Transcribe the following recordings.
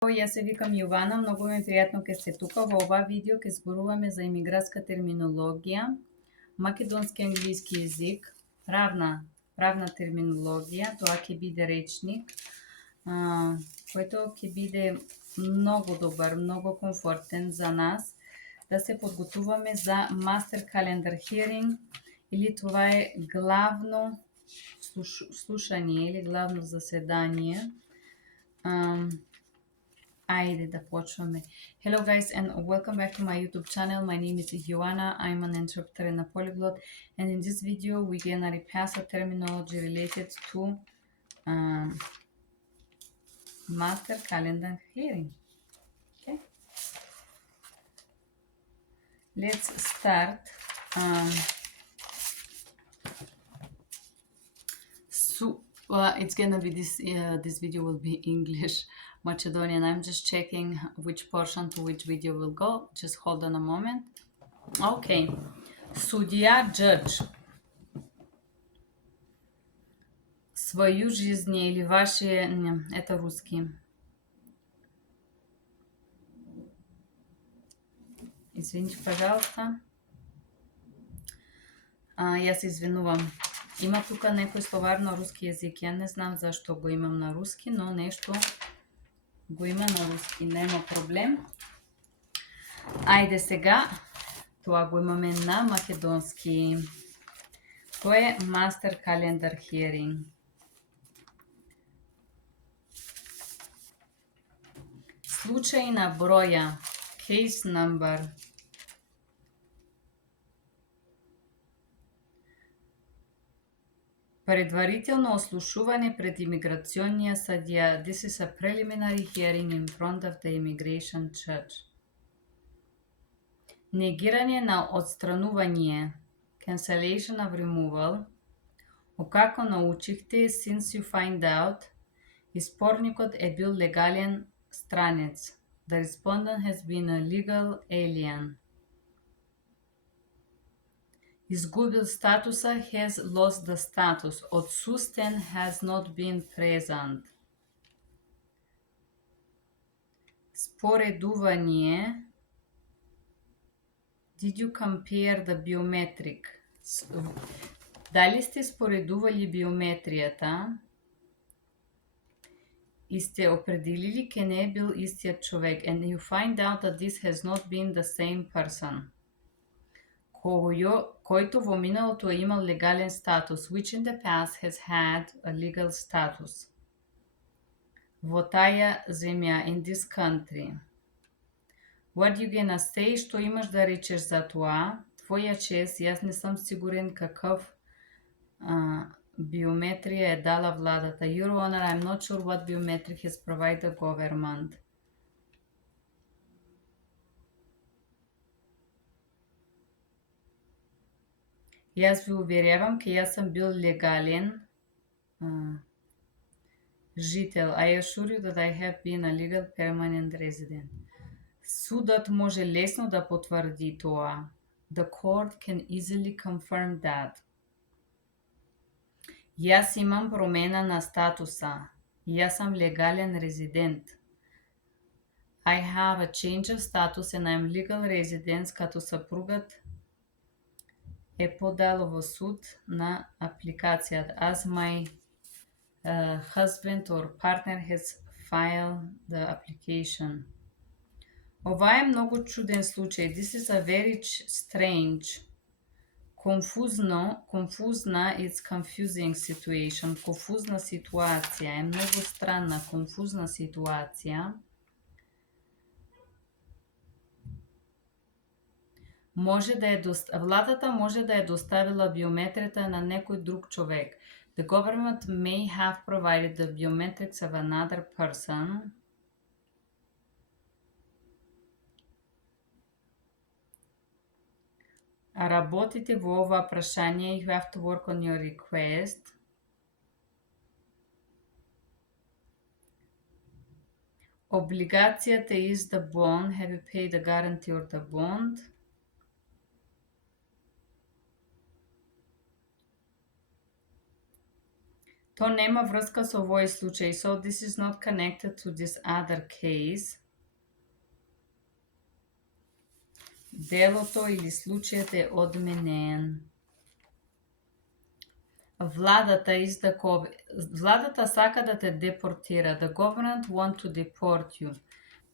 Јас се викам Јована, многу ми е пријатно ке сте тука. Во ова видео ке зборуваме за имигрантска терминологија, македонски англиски език, правна терминологија, тоа ќе биде речник, којто ќе биде многу добар, многу комфортен за нас да се подготуваме за Master Calendar Hearing, или това е главно слушање или главно заседание. Ајде да почваме. Hello guys and welcome back to my YouTube channel. My name is Joanna. I'm an interpreter and a polyglot, and in this video we're gonna repass a terminology related to Master Calendar Hearing. Okay, let's start. It's gonna be this video will be English, Macedonian. I'm just checking which portion to which video will go. Just hold on a moment. Okay. Судья, judge. Свою жизнь или ваши... Это русский. Извините, пожалуйста. Јас се извинувам. Има тука некој словар на руски јазик. Ја не знам зашто го имам на руски, но нешто го има на руски. Нема проблем. Ајде сега, тоа го имаме на македонски. Тоа е Master Calendar Hearing. Случај на броја. Case number. Предварително ослушување пред имиграционниот судија. This is a preliminary hearing in front of the immigration judge. Негирање на отстранување. Cancellation of removal. Откако научихте, since you find out, испорникот е бил легален странец. The respondent has been a legal alien. Изгубил статуса, has lost the status. Отсутствен, has not been present. Споредување. Did you compare the biometric? Дали сте споредували биометријата и сте определили ке не е бил истиот човек, and you find out that this has not been the same person. Којто во миналото е имал легален статус, which in the past has had a legal status. Во таја земја, in this country. What you gonna say, што имаш да речеш за тоа? Твоја чест, јас не сум сигурен каков биометрија е дала владата. Your Honor, I'm not sure what biometric has provided the government. Јас ви уверявам ке јас сум бил легален жител. I assure you that I have been a legal permanent resident. Судот може лесно да потврди тоа. The court can easily confirm that. Јас имам промена на статуса. Јас сум легален резидент. I have a change of status and I'm legal resident, като сапругът е подал во суд на апликацијата. As my husband or partner has filed the application. Ова е многу чуден случај. This is a very strange, confusna, it's confusing situation. Конфузна ситуација. Е многу странна, конфузна ситуација. Владата може да е доставила биометријата на некој друг човек. The government may have provided the biometrics of another person. Работите во ова прашање. You have to work on your request. Облигацијата is the bond. Have you paid the guarantee or the bond? То нема врска со овој случај, so this is not connected to this other case. Делото или случајот е одменен. Владата сака да те депортира. The government want to deport you.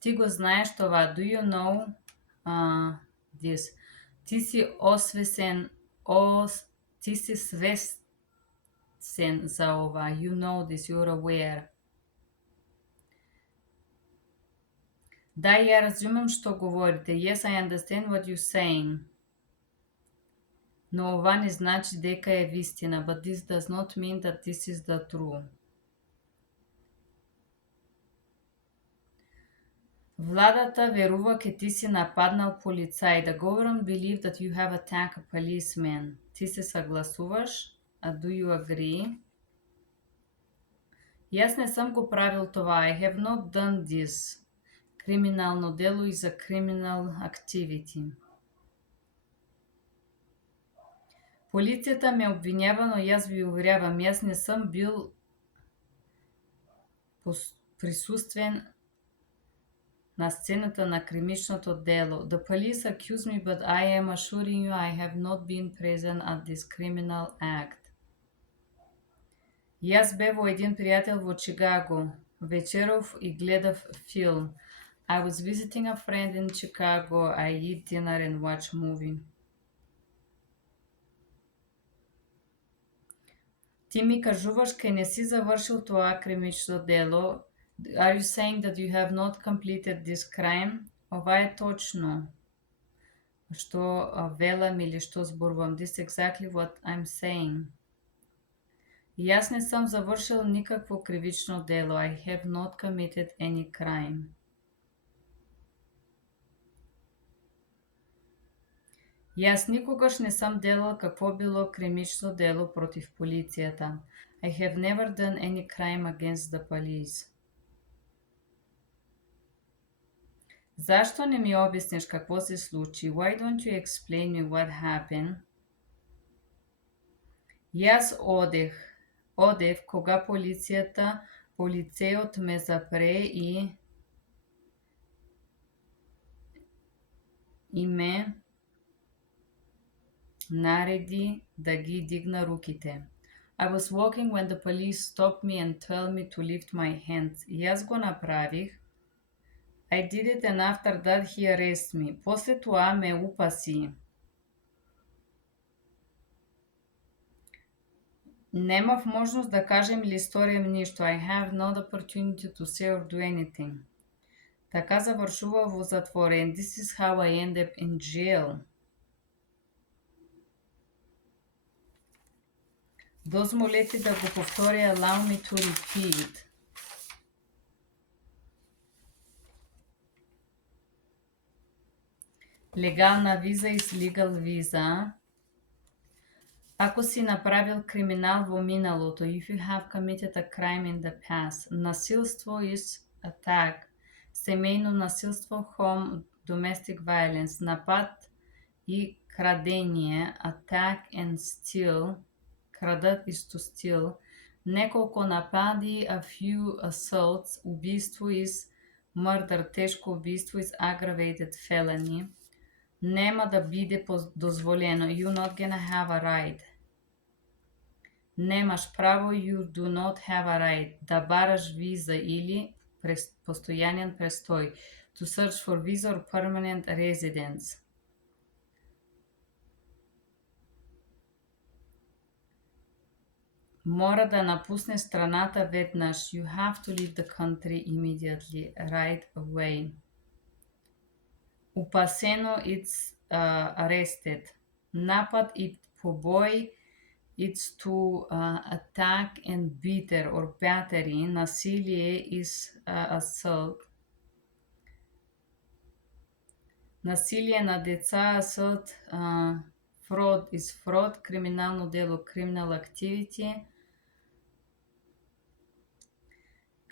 Ти го знаеш това. Do you know this? Ти си освесен, ти си свесен за ова. You know this, you're aware. Да, ја разумем што говорите. Yes, I understand what you're saying. Но ова не значи дека е вистина, but this does not mean that this is the true. Владата верува ке ти си нападнал полицај. The government believe that you have attacked a policeman. Ти се согласуваш? Do you agree? Јас не сам го правил това. I have not done this. Криминално дело is a criminal activity. Полицијата ме обвинjava, но јас ви уверявам, јас не сам бил присуствен на сцената на кримичното дело. The police accuse me, but I am assuring you I have not been present at this criminal act. Јас бев во еден пријател во Чикаго. Вечеров и гледав филм. I was visiting a friend in Chicago. I eat dinner and watch movie. Ти ми кажуваш ке не си завршил тоа кримично дело. Are you saying that you have not completed this crime? Ова е точно. Што велам или што зборувам. This is exactly what I'm saying. Јас не сам завршил никакво кривично дело. I have not committed any crime. Јас никогаш не сам делал какво било кримично дело против полицијата. I have never done any crime against the police. Зашто не ми објасниш какво се случи? Why don't you explain me what happened? Јас одев кога полицејот ме запре и ме нареди да ги дигна руките. I was walking when the police stopped me and told me to lift my hands. Јас го направих. I did it and after that he arrested me. После тоа ме упаси. Немав можност да кажем или сторим ништо. I have no opportunity to say or do anything. Така завршува во затвор. And this is how I end up in jail. Дозволете да го повтори. Allow me to repeat. Легална виза is legal visa. Ако си направил криминал во миналото, if you have committed a crime in the past, насилство is attack, семејно насилство, home, domestic violence, напад и крадење, attack and steal, крадат is to steal, неколку напади, a few assaults, убиство is murder, тешко убиство is aggravated felony, нема да биде дозволено, you're not gonna have a right. Немаш право, you do not have a right. Да бараш виза или постојанен престој. To search for visa or permanent residence. Мора да напусне страната веднаш. You have to leave the country immediately, right away. Упасено, it's arrested. Напад и побој, it's to attack and beater or battery. Насилие is assault. Насилие на деца, assault, fraud is fraud, криминално дело, criminal activity.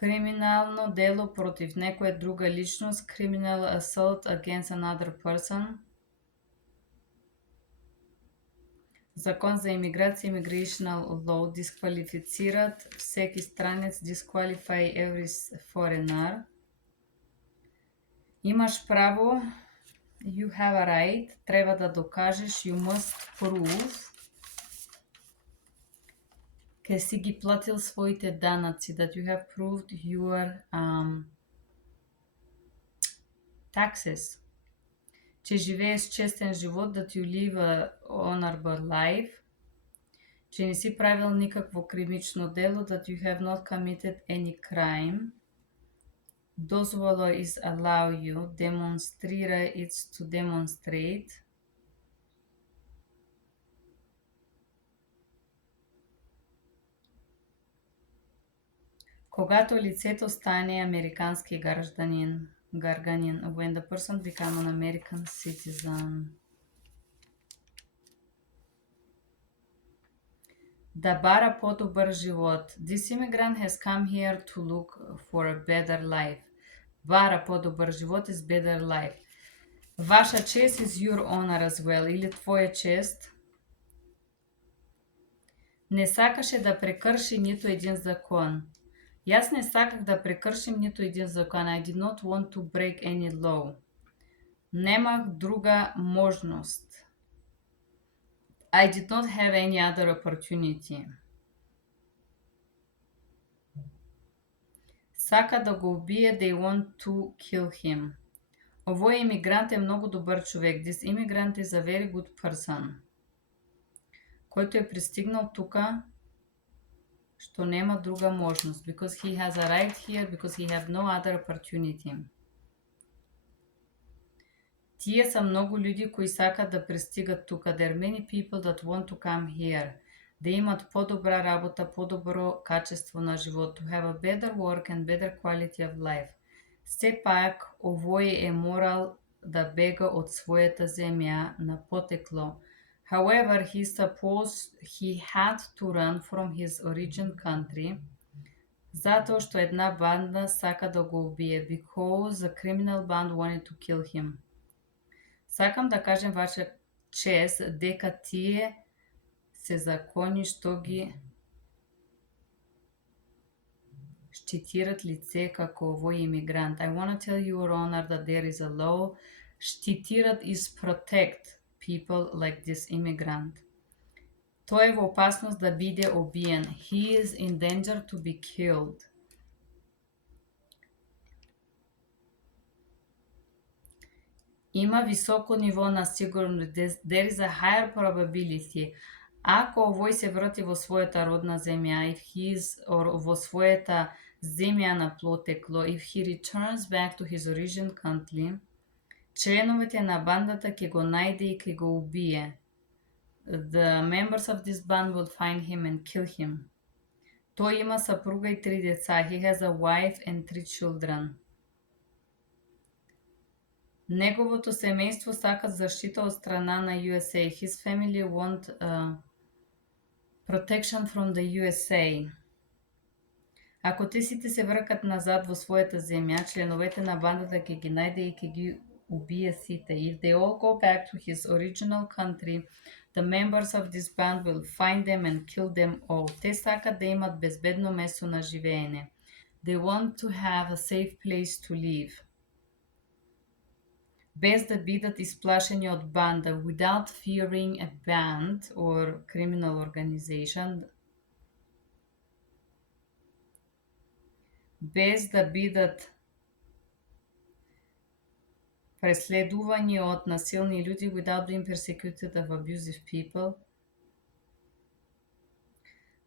Криминално дело против некоја друга личност, criminal assault against another person. Закон за имиграција, immigration law, дисквалифицират всеки странец, disqualify every foreigner. Имаш право, you have a right, треба да докажеш, you must prove, ке си ги платил своите данъци, that you have proved your taxes, че живееш честен живот, that you live a honorable life, че не си правил никакво кримично дело, that you have not committed any crime. Дозволо is allow you, демонстрира it's to demonstrate. Когато лицето стане американски гражданин, when the person become an American citizen. Да бара по-добър живот. This immigrant has come here to look for a better life. Бара по-добър живот is better life. Ваша чест is your honor as well, или твоя чест. Не сакаше да прекърши нито един закон. И аз не саках да прекършим нито един закон. I did not want to break any law. Немах друга можност. I did not have any other opportunity. Сака да го убие, they want to kill him. Овој имигрант е много добър човек. This immigrant is a very good person. Който е пристигнал тука, што нема друга можност. Because he has arrived here, because he have no other opportunity. Тие са много люди кои сакат да пристигат тука. There are many people that want to come here. Да имат по-добра работа, по-добро качество на живот. To have a better work and better quality of life. Се пак, овој е морал да бега од својата земја на потекло. However, he had to run from his origin country, затоа што една банда сака да го убие, because a criminal band wanted to kill him. Сакам да кажем ваша чест дека тие се закони што ги штитират лице како овој имигрант. I want to tell you, Your Honor, that there is a law. Штитират is protect people like this immigrant. Тој е во опасност да биде убиен. He is in danger to be killed. Има високо ниво на сигурност. There is a higher probability. Ако овој се врати во својата родна земја, if he is во својата земја на потекло, if he returns back to his origin country, членовете на бандата ќе го најде и ќе го убие. The members of this band will find him and kill him. Тој има сапруга и 3 деца. He has a wife and 3 children. Неговото семејство сакат заштита од страна на USA. His family want protection from the USA. Ако те сите се вракат назад во својата земја, членовете на бандата ќе ги најде и ќе ги убие сите. If they all go back to his original country, the members of this band will find them and kill them all. Те сакат да имат безбедно место на живеење. They want to have a safe place to live. Без да бидат исплашени од банда, without fearing a band or criminal organization, без да бидат преследувани од насилни луѓе, without being persecuted of abusive people,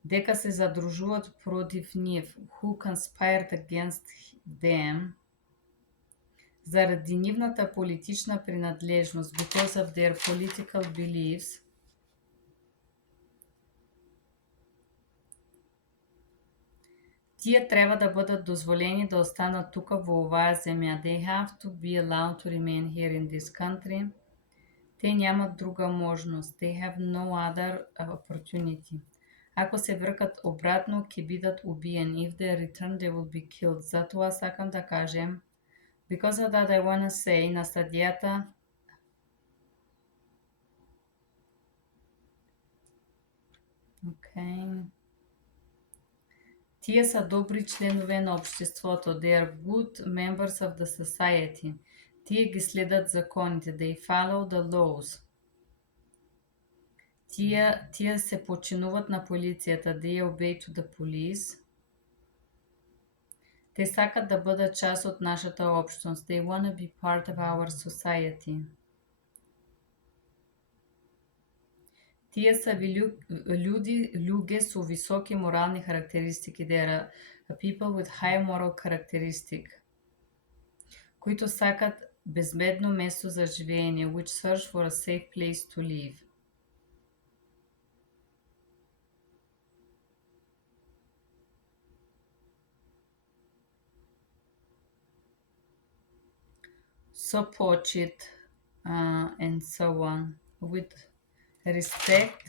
дека се задружуваат против нив, who conspired against them, заради нивната политична принадлежност, because of their political beliefs, тие треба да бъдат дозволени да останат тука во оваа земја. They have to be allowed to remain here in this country. Те нямат друга можност. They have no other opportunity. Ако се вркат обратно, ќе бидат убиени. If they return, they will be killed. Затоа сакам да кажем, because of that, I want to say, на стадијата Okay. Тие са добри членови на општеството. They are good members of the society. Тие ги следат законите. They follow the laws. Тие се починуват на полицијата. They obey to the police. Те сакат да бидат част од нашата општност. They want to be part of our society. Тие са луѓе со високи морални характеристики. They are people with high moral characteristic. Които сакат безбедно место за живење. Which search for a safe place to live. So почит and so on. With respect.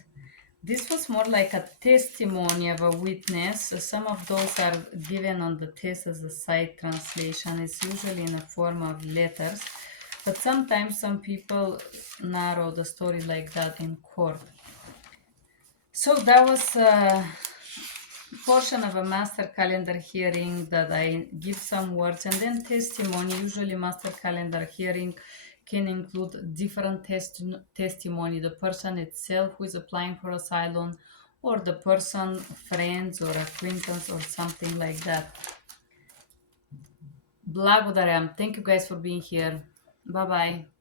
This was more like a testimony of a witness. Some of those are given on the test as a side translation. It's usually in a form of letters, but sometimes some people narrow the story like that in court. So that was a portion of a master calendar hearing that I give some words, and then testimony. Usually master calendar hearing can include different testimony, the person itself who is applying for asylum, or the person, friends or acquaintance or something like that. Благодарам. Thank you guys for being here. Bye bye.